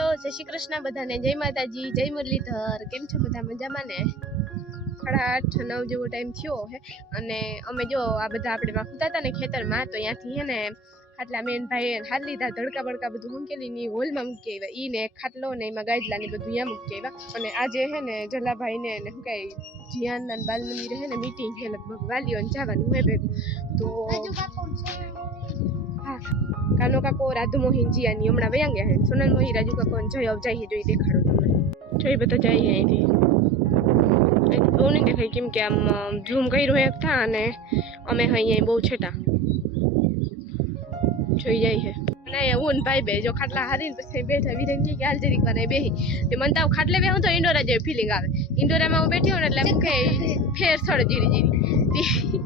તો જય શ્રી કૃષ્ણ બધાને. જય માતાજી, જય મુરલીધર. કેમ છો બધા મજામાં ને? સાડા આઠ, નવ જેવો ટાઈમ થયો હે. અને અમે જો આ બધા આપણે વાપતા હતા ને ખેતરમાં, તો ત્યાંથી હે ને ખાટલા મેન ભાઈ હાથ લીધા, ધડકા બડકા બધું મૂકેલી ની હોલમાં મૂકી આવ્યા. ઈ ને ખાટલો ને એમાં ગાજલા ને બધું અહીંયા મૂકી આવ્યા. અને આજે હે ને જલાભાઈ ને શું કહેવાય જીયાનના ને બાલ મંદિરે હે ને મીટિંગ છે લગભગ. વાલીઓ ને જવાનું હે ભેગું. તો હા કાનો કાકો રાધુ મોહિનજી આની હમણાં વયા ગયા હે સોનલ મોહી રાજુ કાકો જય જઈએ જોઈ દેખાડો તમને. જોઈ બધા જઈએ અહીંથી. બહુ નહીં દેખાય કેમ કે આમ ઝૂમ કર્યું એક થા અને અમે અહીંયા બહુ છેટા. જોઈ જાય છે ના એ હું ભાઈ બે જો ખાટલા હારીને પછી બેઠા વિરેન કે હાલ જરીક વાર બેહી. તે મને તો ખાટલે બે હું તો ઇન્ડોરા જેવી ફિલિંગ આવે. ઇન્ડોરામાં હું બેઠી હોઉં ને એટલે એમ કે ફેર સ્થળ જીરી જીરી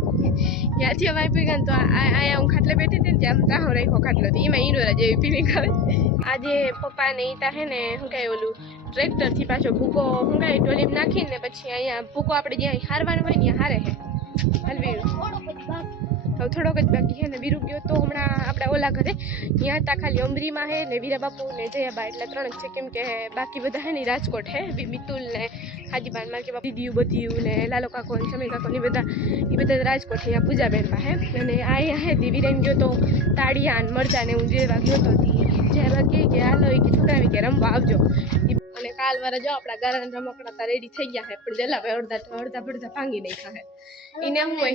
ત્યાંથી અમારે પી ને તો અહીંયા હું ખાટલે બેઠી હતી ને ત્યાં ત્રાહો રાખ્યો ખાટલો હતી એમાં ઈંડોરા જેવી ફિલિંગ આવે આજે પપ્પા ને ઈ તા હે ને શું કહે ઓલું ટ્રેક્ટરથી પાછો ભૂકો શું કહે ટોલીમ નાખીને પછી અહીંયા ભૂકો આપણે જ્યાં હારવાનું હોય ને હારે હે હલવી હવે થોડોક જ બાકી છે ને વીરુ ગયો તો હમણાં આપણે ઓલા ઘરે ત્યાં તા ખાલી અમરીમાં હે ને વીરા બાપુ ને જયાબા એટલે ત્રણ જ છે કેમ કે બાકી બધા હે ને રાજકોટ હે બી મિતુલ ને હાજીબાન માર કે દીદીયું બધીયું ને લાલો કાકો ને સમી કાકો ને ઈ બધા એ બધા રાજકોટ છે અહીંયા પૂજાબેન પાસે અને આ અહીંયા હે દી વીરેન ગયો તો તાળિયા ને મરચા ને હું જેવા ગયો તો તી જયાબા કહે કે હાલો ઈ કે છોકરાવી કે રમવા આવજો. ઈ અને કાલ વાળા જો આપણા ગારા રમકડા તા રેડી થઈ ગયા હે પણ જલા ભાઈ અડધા અડધા પડધા ભાંગી નાખ્યા હે. એને હું હોય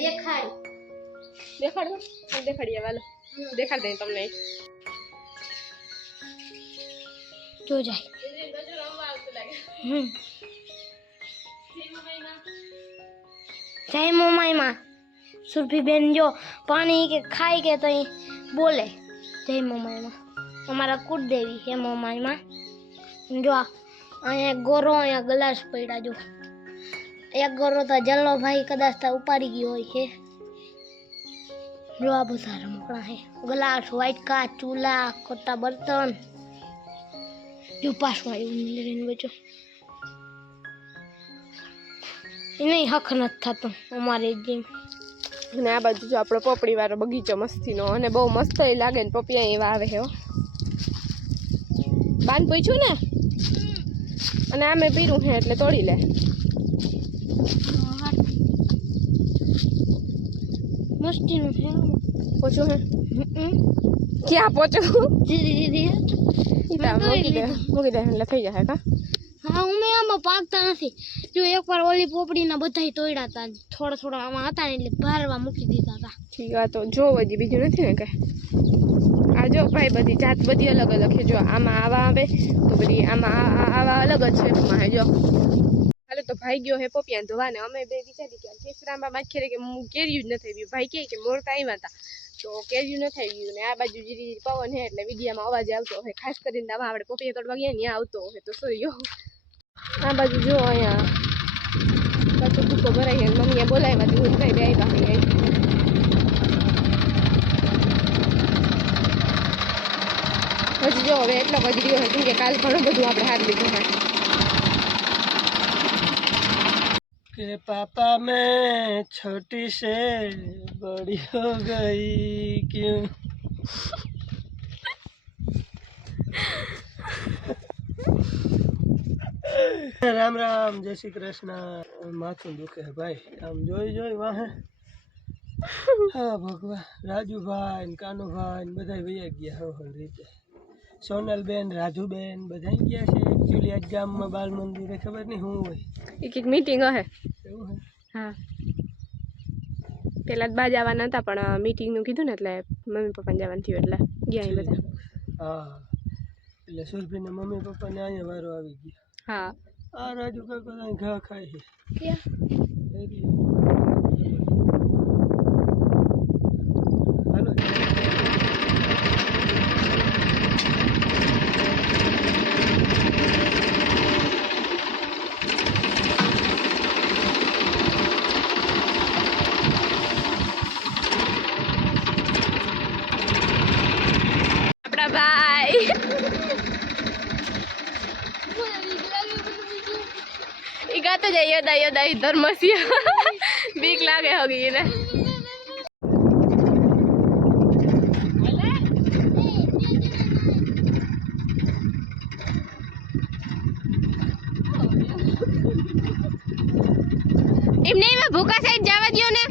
દેખાડો હું દેખાડીએ વાલો. દેખાડ દઈ તમને જો જાય. હમ. જય મોમાઈમાં સુરભીબેન જો પાણી કે ખાય કે તો બોલે. જય મોમાઈમાં અમારા કુળદેવી હે મોમાઈમાં જો અહીંયા ગોરો, અહીંયા ગ્લાસ પડ્યા જો. એક ગોરો તો જલ્લોભાઈ કદાચ તો ઉપાડી ગયો હોય છે. જો આ બધા રમકડા હે ગ્લાસ વાટકા ચૂલા, ખોટા બર્તન. જો પાછું આવ્યું નીલરીને બચો એને હક નથી થતો અમારે જેમ. અને આ બાજુ જો આપણો પોપડી વાળો બગીચો મસ્તીનો અને બહુ મસ્ત એ લાગે ને પપિયા એવા આવે હો બાન પૂછ્યું ને? અને આમે પીરું હે એટલે તોડી લે. મસ્તીનું હે પોચું હે. ક્યાં પોચું? મૂકી દે મૂકી દે એટલે થઈ જશે કા? હા, અમે આમાં પાકતા નથી. જો એકવાર ઓલી પોપડીના બધાય તોડ્યા હતા થોડા થોડા આમાં હતા ને એટલે ભારવા મૂકી દીધા હતા. આ તો જો હજી બીજું નથી ને કે આ જો ભાઈ બધી જાત બધી અલગ અલગ છે. જો આમાં આવા આવે તો બધી આમાં આવા અલગ જ છે. જો. હાલો તો ભાઈ ગયો હે પોપિયા ધોવા ને અમે બે વિચારી ગયા, કેસરામાં માખી કે હું કેર્યું જ નથી આવ્યું ભાઈ કહે કે મોરતા આવ્યા હતા તો કેર્યું નથી આવ્યું ને આ બાજુ જીરી પવન હે એટલે વિડીયામાં અવાજ આવતો હોય. ખાસ કરીને આમાં આપણે પોપિયા તોડવા ગયા ને આવતો હોય તો સોયો. આ બાજુ જો અહીંયા. પાછો ભૂકો ભરાઈ ગયા. મમ્મીએ બોલાવ્યા હતી ઉઠાઈ બે આવ્યા અહીંયા હજી જો હવે એટલો ગજરીઓ હતી કે કાલ ઘણું બધું આપણે હાથ લીધું હા કે પાપા મેં છોટી સે બડી હો ગઈ ક્યું? રામ રામ જય શ્રી કૃષ્ણ. માથું દુખે ભાઈ. આમ જોઈ જોઈ વાહે. હા ભગવાન. રાજુભાઈ કાનુભાઈ ને બધા વૈયા ગયા હો રીતે. સોનલબેન રાજુબેન બધા ગયા છે. એકચ્યુઅલી આજ ગામમાં બાલ મંદિરે ખબર નહીં શું હોય. એક એક મીટિંગ હે. એવું હે? હા. પેલા જ બા જવાના હતા પણ મીટિંગનું કીધું ને એટલે મમ્મી પપ્પાને જવાનું થયું એટલે ગયા બધા. હા. એટલે સુરભીના મમ્મી પપ્પાને અહીંયા વારો આવી ગયા. હા. આ રાજુ કાકા ઘા ખાય છે. ક્યાં એ રહ્યો. હાલો આપણા ભાઈ ઈ ગાતો જાય યદા યદા ઈ ધર્મસિંહ. બીક લાગે હોગી એને એમ નહીં એમાં ભૂકા સાઈડ જવા દ્યો ને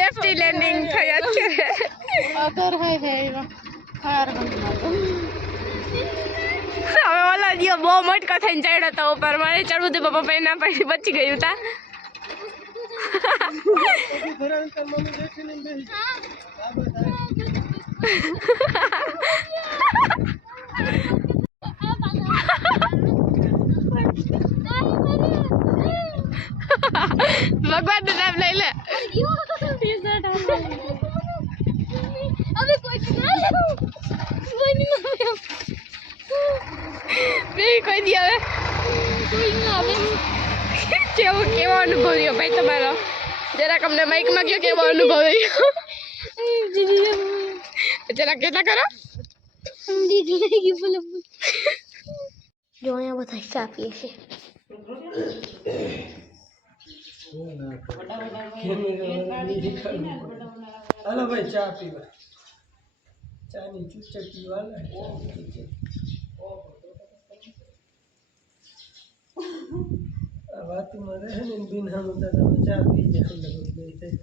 સેફટી લેન્ડિંગ થઈ અત્યારે અગર હોય ભાઈ ફાર હવે ઓલા દિયો બહુ મોટકો થઈને ચડ્યો હતો ઉપર. મારે ચડવું હતું પપ્પા ભાઈ પછી બચી ગયું તા. ભગવાનનું નામ લઈ લે. હવે કોઈ બે કોઈ દી હવે કેવો કેવો અનુભવ રહ્યો ભાઈ તમારો જરાક અમને માઇકમાં કયો કેવો અનુભવ રહ્યો જરાક કેટલા કરો જો અહીંયા બધા ચા પીએ છે હાલો ભાઈ ચા પીવા ચાની ચૂચકી વાલા ચાની ચૂચકી. આ વાતમાં રહે ને બિન હમતા તમે ચા પી જાઓ લગભગ બે થઈ.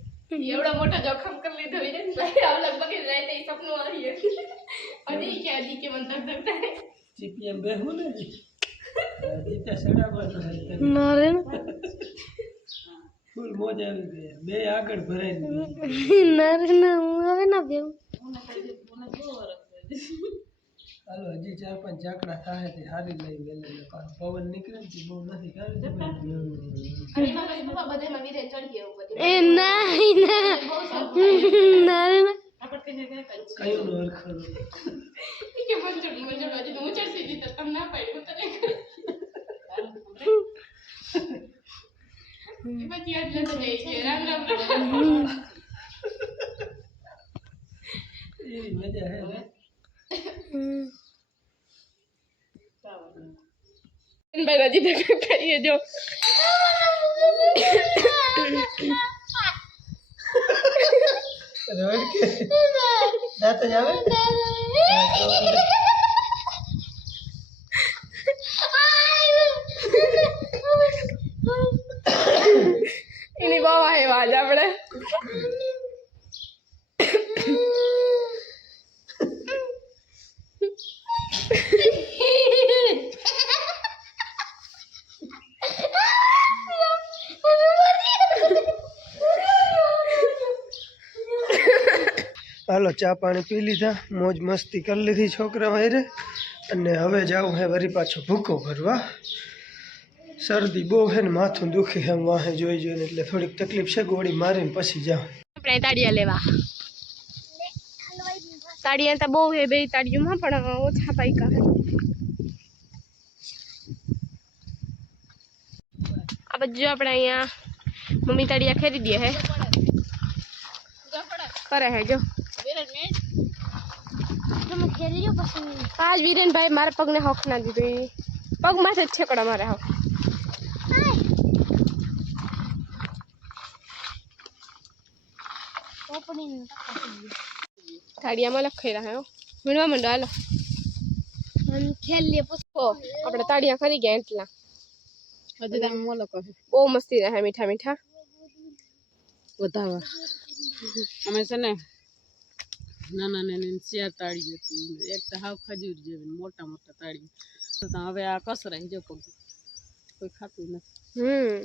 એવડો મોટો જોખમ કરી લીધો હોય ને ભાઈ આવ લગભગ એ રાતે ઈ સપનું આવી ગયું અજી કે અજી કે મન તક તક થાય CPM બેહું ને જી. આ જીતા સડાવવાનો હોય. ના રે ફૂલ મોજ આવી ગઈ બે આગળ ભરાઈને ના રે ના હું હવે ના બેવું હાલો હજી ચાર પાંચ ઝાકડા થાય તે હારી લઈ મેલે ને પાછો પવન નીકળે ને તે બહુ નથી કાઢે છે ભાઈ. એમાં પછી પપ્પા બધામાં વીરે ચડી ગયા ઉપર એ ના ના. ના રે ના. કયું નો અરખડો કે મંજૂર મંજૂર હજી તો હું ચડતી હતી તો તમને ના પાડી હું તને એ પછી યાદ નથી રહી છે રામ રામ રામ એવી મજા હે ને ભાઈ હજી તો કરીએ જો રડ કે દાંત જ આવે એની બહુ વાજ આપણે. હાલો, ચા પાણી પી લીધા. મોજ મસ્તી કરી લીધી છોકરા વાયરે. અને હવે જાવું હે વરી પાછો ભૂકો ભરવા. શરદી બહુ છે ને માથું દુખે એમ વાહે જોઈ જોઈને એટલે થોડીક તકલીફ છે ગોળી મારીને પછી જાઉં. આપણે તાળિયા લેવા. તાળિયા તો બહુ હે બે તાળીઓમાં પણ ઓછા પાઈકા હે આ બધું જો આપણે અહીંયા મમ્મી તાળિયા દે હે કરે હે જો. આજ વીરેનભાઈ મારા પગને હોખ ના દીધું ઈ પગ માથે જ છેકડા મારે હોખ તાળિયામાં લખાઈ રહ્યા ભણવા માંડો હાલો. આપણે તાળિયા ખરી ગયા એટલા. બહુ મસ્તી રહે મીઠા મીઠા. બધા અમે છે ને નાના નાની શિયાર તાળી હતી. એક તો હાવ ખજૂર જેવી મોટા મોટા તાળી તો હવે આ કસરાઈ જો પગ કોઈ ખાતું નથી. હમ.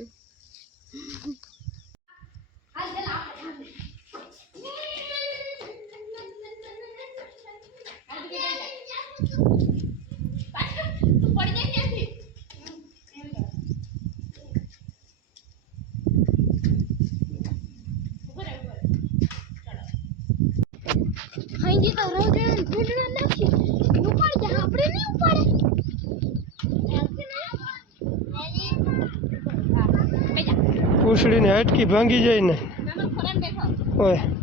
પૂછડીને હટકી ભાંગી જાય ને. ઓય.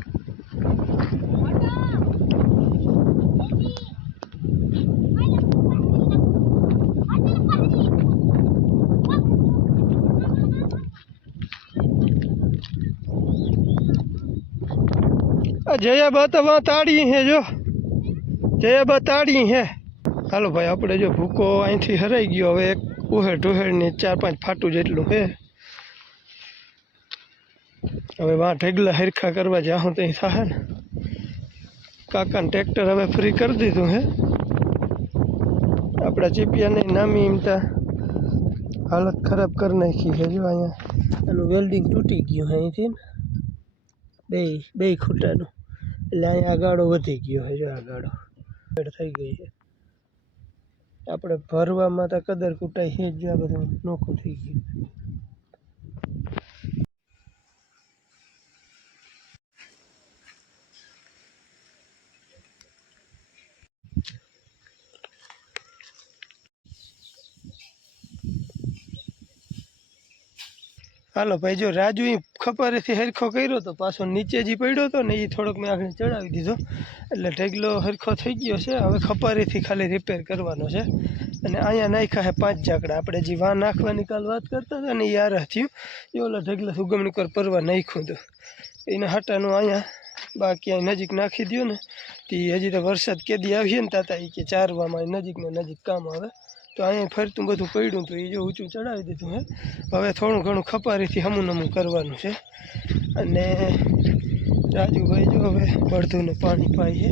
આ જયાબા તો વાં તાળી હે જો. જયા બા તાળી હે. હાલો ભાઈ, આપણે જો ભૂકો અહીંથી હરાઈ ગયો. હવે એક ઉહેડ ને ચાર પાંચ ફાટું જેટલું હે. હવે વાં ઢગલા હરખા કરવા જાઉં ત્યાં થાય ને. કાકાને ટ્રેક્ટર હવે ફ્રી કરી દીધું હે. આપણા ચીપિયાને નામી એમતા હાલત ખરાબ કરી નાખી છે જો અહીંયા. એનું વેલ્ડિંગ તૂટી ગયું હે અહીંથી બે બે ખૂટાનું. એટલે અહીંયા આગાડો વધી ગયો છે, જો આગાડો થઈ ગઈ છે. આપણે ભરવામાં તો કદર કૂટાઈ છે જ આ બધું નોખું થઈ ગયું. હાલો ભાઈ, જો રાજુ ખપરેથી હરખો કર્યો તો પાછો નીચે જે પડ્યો હતો ને એ થોડોક મેં આગળ ચડાવી દીધો. એટલે ઢગલો હરખો થઈ ગયો છે. હવે ખપારીથી ખાલી રિપેર કરવાનો છે. અને અહીંયા નાખ્યા છે પાંચ ઝાકડા. આપણે જે વાં નાખવાની કાલ વાત કરતા હતા ને એ યાર થયું. એ ઓલા ઢગલા સુગમણી કર પરવા નાખ્યું હતું એના હાટાનું અહીંયા બાકી અહીં નજીક નાખી દો ને, તે હજી તો વરસાદ કેદી આવીએ ને તાતા એ કે ચારવામાં નજીક ને નજીક કામ આવે. તો અહીંયા ફરતું બધું પડ્યું તો એ જો ઊંચું ચડાવી દીધું હે. હવે થોડું ઘણું ખપારીથી હમું કરવાનું છે. અને રાજુભાઈ જો હવે બળધુને પાણી પાઈએ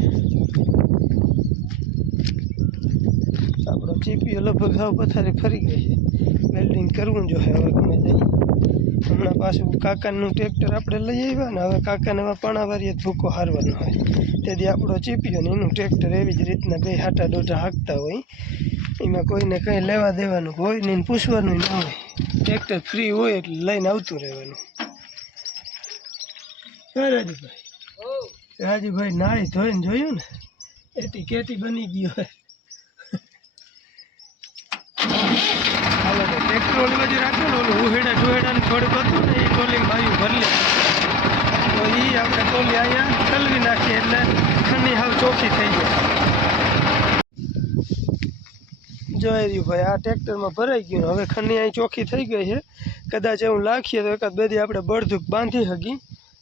આપણો ચીપીઓ લગભગ સાવ પથારી ફરી ગઈ છે. વેલ્ડિંગ કરવું જોઈએ હવે ગમે તે. હમણાં પાછું કાકાનું ટ્રેક્ટર આપણે લઈ આવ્યા ને હવે કાકાને એમાં પાણાવારીએ જ ભૂકો હારવાનો હોય. તેથી આપણો ચીપીઓ ને એનું ટ્રેક્ટર એવી જ રીતના બે હાટા દોઢા હાંકતા હોય. એમાં કોઈને કંઈ લેવા દેવાનું હોય ને પૂછવાનું ના હોય. ટ્રેક્ટર ફ્રી હોય એટલે લઈને આવતું રહેવાનું. રાજુભાઈ રાજુભાઈ નાહી ધોઈને જોયું ને એટી કેટી બની ગયો હાલો, તો ટ્રેક્ટર ઓલી બાજુ રાખો ને ઓલું ઉહેડા ટુહેડા થોડુંક હતું ને, એ ટોલી ભાઈ ભરી લે. તો એ આપણે ટોલી અહીંયા ચલવી નાખીએ એટલે ઠંડી હાવ ચોખ્ખી થઈ જાય. જોઈ રહ્યું ભાઈ આ ટ્રેક્ટરમાં ભરાઈ ગયું હવે ખંડી અહીં ચોખ્ખી થઈ ગઈ છે. કદાચ એવું લાખીએ તો એકાદ બધી આપણે બળધૂક બાંધી હકી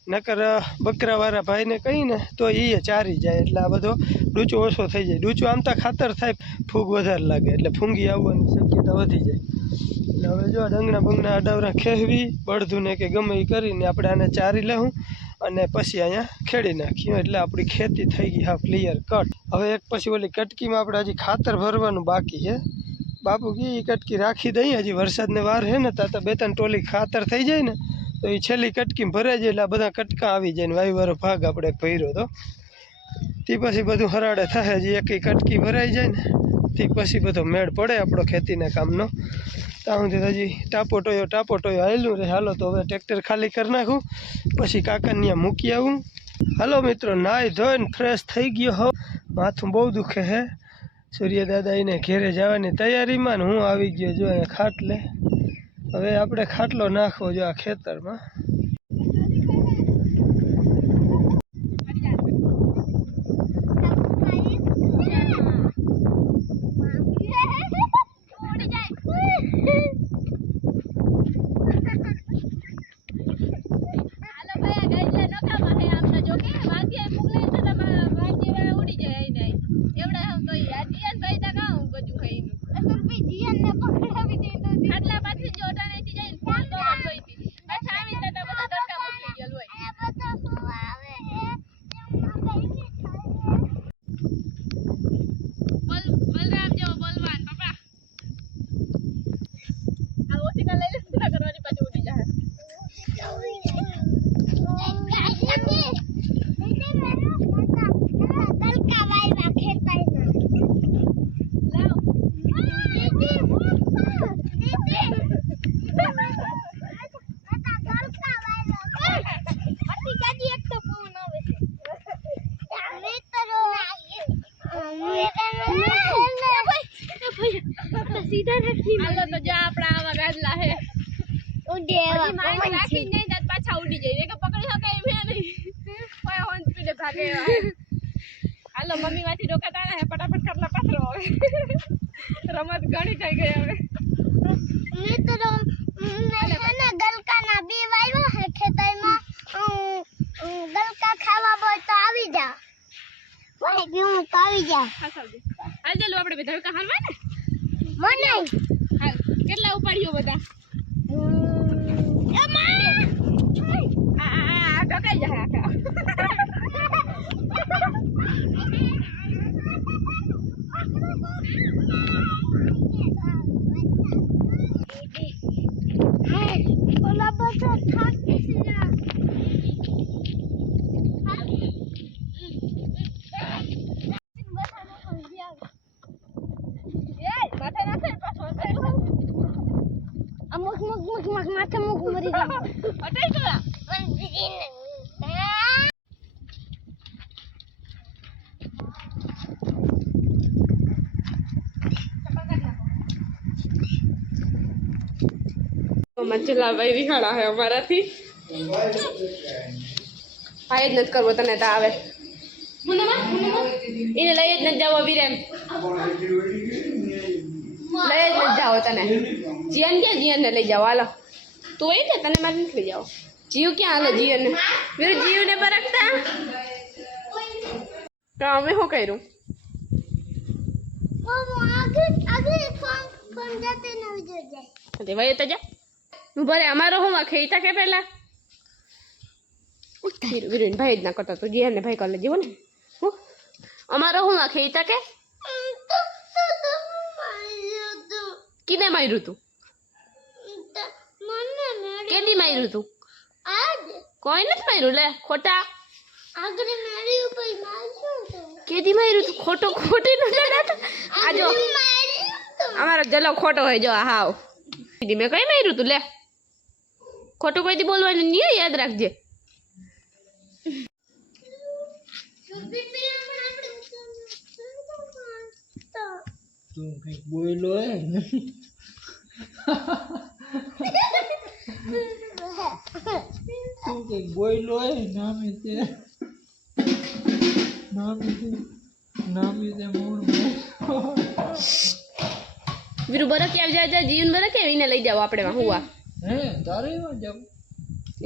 નકર બકરાવાળા ભાઈને કહીને તો એ ચારી જાય, એટલે આ બધો ડૂચો ઓછો થઈ જાય. ડૂચો આમ તો ખાતર થાય, ફૂગ વધારે લાગે, એટલે ફૂંગી આવવાની શક્યતા વધી જાય. એટલે હવે જો ડંગના બંગણા અડાવરા ખેહવી, બળધુને કે ગમે એ કરીને આપણે આને ચારી લેવું અને પછી અહીંયા ખેડી નાખ્યું. એટલે આપણી ખેતી થઈ ગઈ હા ક્લિયર કટ હવે એક પછી ઓલી કટકીમાં આપણે હજી ખાતર ભરવાનું બાકી છે. બાપુ એ કટકી રાખી દઈએ, હજી વરસાદને વાર છે ને તાતા બે ત્રણ ટોલી ખાતર થઈ જાય ને, તો એ છેલ્લી કટકી ભરાઈ જાય એટલે આ બધા કટકા આવી જાય ને વાયુવારો ભાગ આપણે ભર્યો તો. તે પછી બધું હરાડે થાય, હજી એક કટકી ભરાઈ જાય ને, તે પછી બધો મેળ પડે આપણો ખેતીના કામનો. સુધી હજી ટાપો ટોયો ટાપો ટોયો. હાલ્યું રે. હાલો તો હવે ટ્રેક્ટર ખાલી કરી નાખું. પછી કાકાને ત્યાં મૂકી આવું. હાલો મિત્રો, નાહી ધોઈને ફ્રેશ થઈ ગયો હો. માથું બહુ દુખે હે. સૂર્ય દાદા એને ઘેરે જવાની તૈયારીમાં ને હું આવી ગયો જો અહીંયા ખાટલે. હવે આપણે ખાટલો નાખવો જો આ ખેતરમાં હાલો ભાઈ આ ગઈલા નકામા હે આમને જો કે વાંચી મોકલે છે તમે વાંચી વા ઉડી જાય આઈ નહીં એવડા હમ તો આ જીયન ભાઈ તા કાં હું ગજુ હે ઈનું અસલ ભાઈ જીયન ને પકડાવી દીધો આટલા પાછી જોટા નહીં જાય ફોન તો વાત ગઈ હતી પાછા આવી તા બધા તડકા મૂકી ગયેલ હોય બલ બલરામ જેવો બલવાન પપ્પા આ ઓસીકા લઈ લે સુના કરવાની પાછી ઉડી જાય હાલો તો જો આપણા આવા ગાદલા હે હજી મારી નાખી જ નહીં તો પાછા ઉડી જાય એક પકડી શકાય એમ હે નહીં કોઈ હોન સ્પીડે ભાગે એવા હે. હાલો મમ્મી માંથી રોકાતા ને ફટાફટ ખાટલા પાથરો હવે રમત ઘણી થઈ ગઈ હવે મિત્રો ગલકાના બી વાવ્યા હે ખેતરમાં ગલકા ખાવા હોય તો આવી ગયા. હાલ ચાલો આપણે બધા હાલવા ને મને હાલ. કેટલા ઉપાડ્યો બધા આ, આ, આ, આ ઢકાઈ જાય આખા ઓલા બધા થાકી ગયા માથે નાખે ને પાછો હટાઈ અમુક મુક મુક મુક માથે મુક મરી જાય હટાઈ ગયો મંજુલાભાઈ વિહાળા હે અમારાથી. ભાઈ જ નથી કરવો, તને તો આવે. એને લઈ જ નથી જાવો વિરેમ લઈ જ નથી જાવ તને. જીયન ક્યાં જીયનને લઈ જાઓ, હાલો. તું એ કે તને મારે નથી લઈ જાઓ જીવ ક્યાં હાલે જીવને? વીર જીવને બરકતા તો અમે શું કર્યું? ન જાય ભાઈ તો જા. હું ભરે અમારો હું ખેતા કે પેલા? વીર- વીરેન ભાઈ જ ના કરતો તો જીયનને ભાઈ કરી જીવો ને? હું? અમારો હું ખેતા કે? કીને માર્યું તું? કેદી માર્યું તું? કોઈ નથી માર્યું લે ખોટા. આગળ માર્યું કેદી માર્યું તું? ખોટો ખોટી ન લડાતા આ જો. અમારો જલો ખોટો હોય જો હાવ. કીધી મેં કઈ માર્યું તું? લે. ખોટું કોઈ દી બોલવાનું નહીં યાદ રાખજે. તું કંઈક બોયલો હે કે બોયલો હે નામે છે. નામે છે નામે તે મૂળ વીરુ બરક આવી જાય જાય જીવન બરક કે એને લઈ જાવ આપણે હુવા. હે તારે એમાં જાવ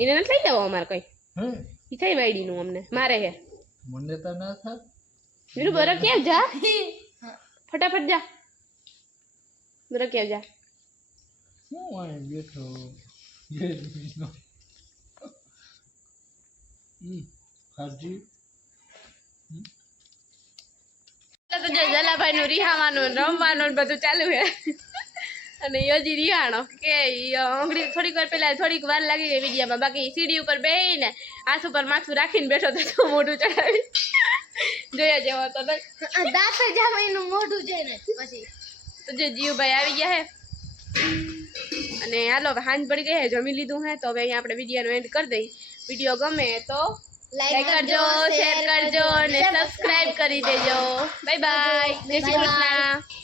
એને નથી લઈ જાવ અમારે કઈ? હે? ઈ થઈ વાયડીનું અમને મારે હે. મને તો ના થા વીરુ બરક ક્યાં જા. ફટાફટ જા. બરક ક્યાં જા. શું આય બેઠો? જો જલાભાઈ નું રિહાવાનું રમવાનું બધું ચાલુ છે અને યોજી રિહાણો કે આંગળી થોડીક વાર પેલા થોડીક વાર લાગી ગઈ વિડીયામાં બાકી સીડી ઉપર બેહીને આસ ઉપર માથું રાખીને બેઠો તો મોઢું ચડાવી જોયા જેવો તો દાંત જાવાનું મોઢું છે ને પછી તો જે જીવભાઈ આવી ગયા હે અને હાલો હવે હાંજ પડી ગઈ હે જમી લીધું હે તો હવે અહીંયા આપણે વિડીયોનો એન્ડ કરી દઈ. વીડિયો ગમે તો લાઈક કરજો શેર કરજો અને સબસ્ક્રાઇબ કરી દેજો. બાય બાય જય શ્રી કૃષ્ણ.